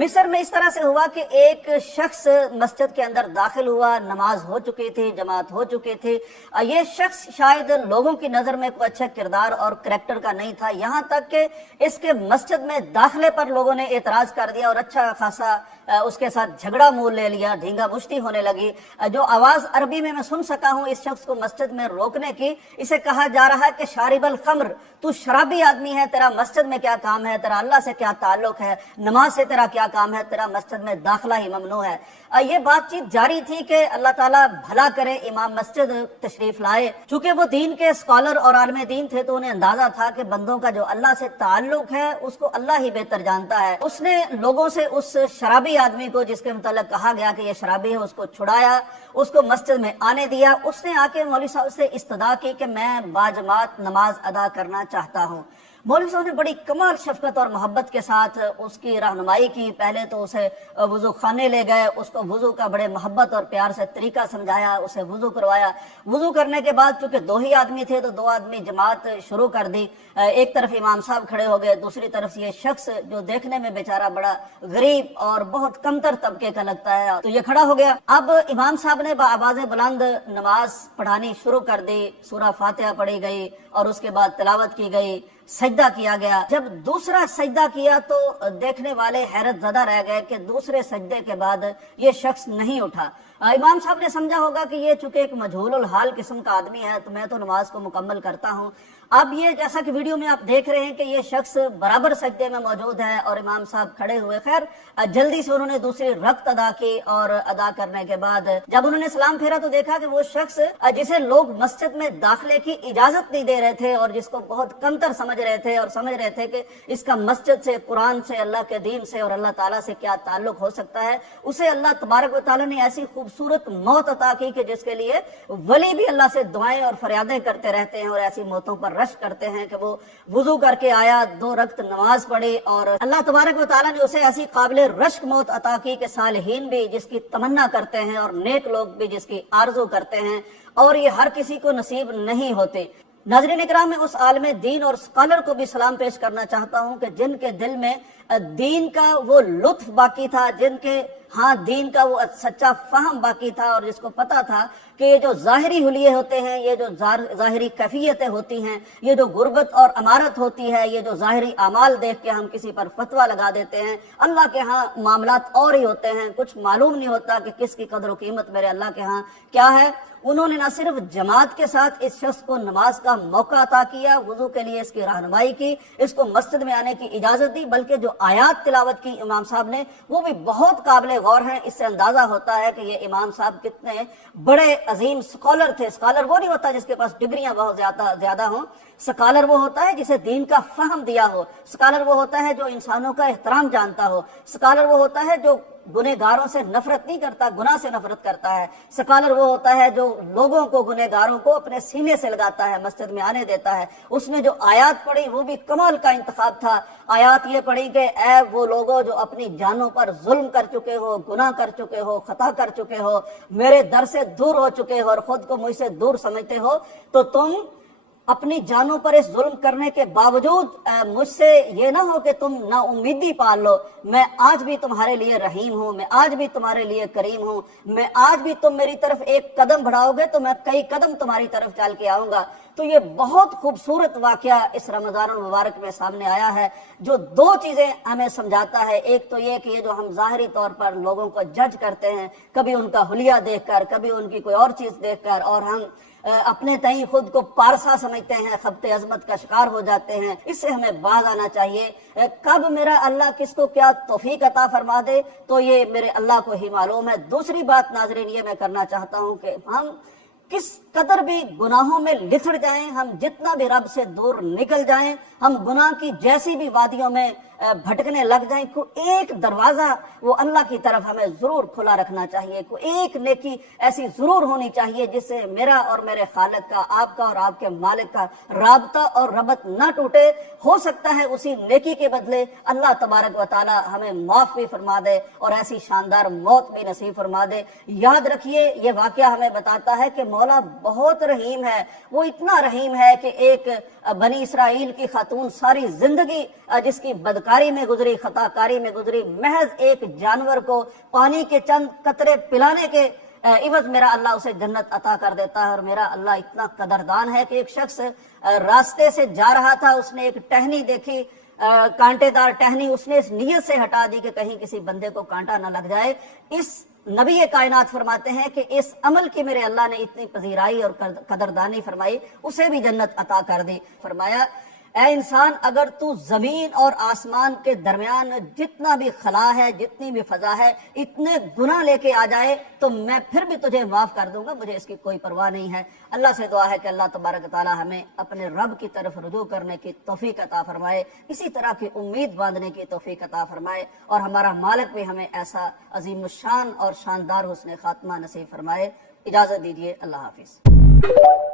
मिस्र में इस तरह से हुआ कि एक शख्स मस्जिद के अंदर दाखिल हुआ, नमाज हो चुकी थी, जमात हो चुकी थी। ये शख्स शायद लोगों की नजर में कोई अच्छा किरदार और करैक्टर का नहीं था, यहाँ तक कि इसके मस्जिद में दाखिले पर लोगों ने एतराज कर दिया और अच्छा खासा उसके साथ झगड़ा मोल ले लिया, धींगा मुश्ती होने लगी। जो आवाज अरबी में मैं सुन सका हूँ इस शख्स को मस्जिद में रोकने की, इसे कहा जा रहा है कि शारिबल खम्र, तू शराबी आदमी है, तेरा मस्जिद में क्या काम है, तेरा अल्लाह से क्या ताल्लुक है, नमाज से तेरा क्या काम है, तेरा मस्जिद में दाखिला ही ममनू है। ये बातचीत जारी थी कि अल्लाह ताला भला करे, इमाम मस्जिद तशरीफ लाए। चूंकि वो दीन के स्कॉलर और आलम दीन थे तो उन्हें अंदाजा था कि बंदों का जो अल्लाह से ताल्लुक है उसको अल्लाह ही बेहतर जानता है। उसने लोगों से उस शराबी आदमी को, जिसके मुताल्लिक कहा गया कि ये शराबी है, उसको छुड़ाया, उसको मस्जिद में आने दिया। उसने आके मौलवी साहब से इस्तदा की कि मैं बाजमात नमाज अदा करना चाहता हूँ। मौलवी साहब ने बड़ी कमाल शफकत और मोहब्बत के साथ उसकी रहनुमाई की। पहले तो उसे वुजू खाने ले गए, उसको वुजू का बड़े मोहब्बत और प्यार से तरीका समझाया, उसे वुजू करवाया। वुजू करने के बाद चूंकि दो ही आदमी थे तो दो आदमी जमात शुरू कर दी। एक तरफ इमाम साहब खड़े हो गए, दूसरी तरफ ये शख्स जो देखने में बेचारा बड़ा गरीब और बहुत कमतर तबके का लगता है तो ये खड़ा हो गया। अब इमाम साहब ने आवाज़ बुलंद नमाज पढ़ानी शुरू कर दी। सूरह फातिहा पढ़ी गई और उसके बाद तिलावत की गई, सजदा किया गया। जब दूसरा सजदा किया तो देखने वाले हैरत ज़दा रह गए कि दूसरे सजदे के बाद ये शख्स नहीं उठा। इमाम साहब ने समझा होगा कि ये चूंकि एक मजहूल हाल किस्म का आदमी है तो मैं तो नमाज को मुकम्मल करता हूँ। अब ये जैसा कि वीडियो में आप देख रहे हैं कि ये शख्स बराबर सजदे में मौजूद है और इमाम साहब खड़े हुए। खैर जल्दी से उन्होंने दूसरी रकत अदा की और अदा करने के बाद जब उन्होंने सलाम फेरा तो देखा कि वो शख्स जिसे लोग मस्जिद में दाखिले की इजाजत नहीं दे रहे थे और जिसको बहुत कमतर समझ रहे थे और समझ रहे थे कि इसका मस्जिद से, कुरान से, अल्लाह के दीन से और अल्लाह ताला से क्या ताल्लुक हो सकता है, उसे अल्लाह तबारक व तआला ने ऐसी खूबसूरत मौत अता की कि जिसके लिए वली भी अल्लाह से दुआएं और फरियादें करते रहते हैं और ऐसी मौतों पर रश करते हैं कि वो वुजू करके आया, 2 रकत नमाज पढ़ी और अल्लाह तबारक व तआला ने उसे ऐसी काबिल रश्क मौत अता की कि सालिहीन भी जिसकी तमन्ना करते हैं और नेक लोग भी जिसकी आरजू करते हैं और ये हर किसी को नसीब नहीं होते। नाज़रीन इकराम, मैं उस आलम दीन और स्कॉलर को भी सलाम पेश करना चाहता हूँ कि जिनके दिल में दीन का वो लुत्फ बाकी था, जिनके दीन का वो सच्चा फहम बाकी था और जिसको पता था कि ये जो ज़ाहिरी हुलिये होते हैं, ये जो ज़ाहिरी कैफियतें होती हैं, ये जो गुर्बत और अमारत होती है, ये जो ज़ाहिरी अमाल देख के हम किसी पर फतवा लगा देते हैं, अल्लाह के यहाँ मामलात और ही होते हैं। कुछ मालूम नहीं होता कि किसकी कदर व कीमत मेरे अल्लाह के यहाँ क्या है। उन्होंने न सिर्फ जमात के साथ इस शख्स को नमाज का मौका अता किया, वुजू के लिए इसकी रहनुमाई की, इसको मस्जिद में आने की इजाजत दी, बल्कि जो आयात तिलावत की इमाम साहब ने वो भी बहुत काबिल गौर हैं। इससे अंदाजा होता है कि ये इमाम साहब कितने बड़े अजीम स्कॉलर थे। स्कॉलर वो नहीं होता जिसके पास डिग्रियां बहुत ज्यादा हों, स्कॉलर वो होता है जिसे दीन का फहम दिया हो, स्कॉलर वो होता है जो इंसानों का एहतराम जानता हो, स्कॉलर वो होता है जो गुनहगारों से नफरत नहीं करता, गुनाह से नफरत करता है, स्कॉलर वो होता है जो लोगों को, गुनहगारों को अपने सीने से लगाता है, मस्जिद में आने देता है। उसने जो आयात पढ़ी वो भी कमाल का इंतखाब था। आयात ये पढ़ी कि ऐ वो लोगों जो अपनी जानों पर जुल्म कर चुके हो, गुनाह कर चुके हो, खता कर चुके हो, मेरे दर से दूर हो चुके हो और खुद को मुझसे दूर समझते हो, तो तुम अपनी जानों पर इस जुल्म करने के बावजूद मुझसे ये ना हो कि तुम ना उम्मीदी पाल लो। मैं आज भी तुम्हारे लिए रहीम हूँ, मैं आज भी तुम्हारे लिए करीम हूँ, मैं आज भी तुम मेरी तरफ एक कदम बढ़ाओगे तो मैं कई कदम तुम्हारी तरफ चल के आऊंगा। तो ये बहुत खूबसूरत वाकया इस रमजान मुबारक में सामने आया है जो 2 चीजें हमें समझाता है। एक तो ये कि ये जो हम ज़ाहिरी तौर पर लोगों को जज करते हैं, कभी उनका हुलिया देखकर, कभी उनकी कोई और चीज देखकर, और हम अपने तई खुद को पारसा समझते हैं, खबते अजमत का शिकार हो जाते हैं। इससे हमें बाज आना चाहिए। कब मेरा अल्लाह किसको क्या तौफीक अता फरमा दे तो ये मेरे अल्लाह को ही मालूम है। दूसरी बात नाज़रीन ये मैं करना चाहता हूँ कि हम किस कदर भी गुनाहों में लिथड़ जाएं, हम जितना भी रब से दूर निकल जाएं, हम गुनाह की जैसी भी वादियों में भटकने लग जाएं, को एक दरवाजा वो अल्लाह की तरफ हमें जरूर खुला रखना चाहिए। को एक नेकी ऐसी जरूर होनी चाहिए जिससे मेरा और मेरे खालिक का, आपका और आपके मालिक का राबता और रबत ना टूटे। हो सकता है उसी नेकी के बदले अल्लाह तबारक व तआला हमें माफ भी फरमा दे और ऐसी शानदार मौत भी नसीब फरमा दे। याद रखिए ये वाकया हमें बताता है कि मौला बहुत रहीम है। वो इतना रहीम है कि एक बनी इसराइल की खातून सारी जिंदगी जिसकी बदकार کاری میں گزری، خطا کاری میں گزری، محض ایک جانور کو پانی کے چند قطرے پلانے کے عوض میرا اللہ اسے جنت عطا کر دیتا ہے۔ اور میرا اللہ اتنا قدردان ہے کہ ایک شخص راستے سے جا رہا تھا، اس نے ایک ٹہنی دیکھی، کانٹے دار ٹہنی، اس نے اس نیت سے ہٹا دی کہ کہیں کسی بندے کو کانٹا نہ لگ جائے۔ اس نبی کائنات فرماتے ہیں کہ اس عمل کی میرے اللہ نے اتنی پذیرائی اور قدردانی فرمائی، اسے بھی جنت عطا کر دی۔ فرمایا اے انسان، اگر تو زمین اور آسمان کے درمیان جتنا بھی خلا ہے، جتنی بھی فضا ہے، اتنے گناہ لے کے آ جائے تو میں پھر بھی تجھے معاف کر دوں گا، مجھے اس کی کوئی پرواہ نہیں ہے۔ اللہ سے دعا ہے کہ اللہ تبارک تعالی ہمیں اپنے رب کی طرف رجوع کرنے کی توفیق عطا فرمائے، اسی طرح کی امید باندھنے کی توفیق عطا فرمائے، اور ہمارا مالک بھی ہمیں ایسا عظیم الشان اور شاندار حسن خاتمہ نصیب فرمائے۔ اجازت دیجیے، اللہ حافظ۔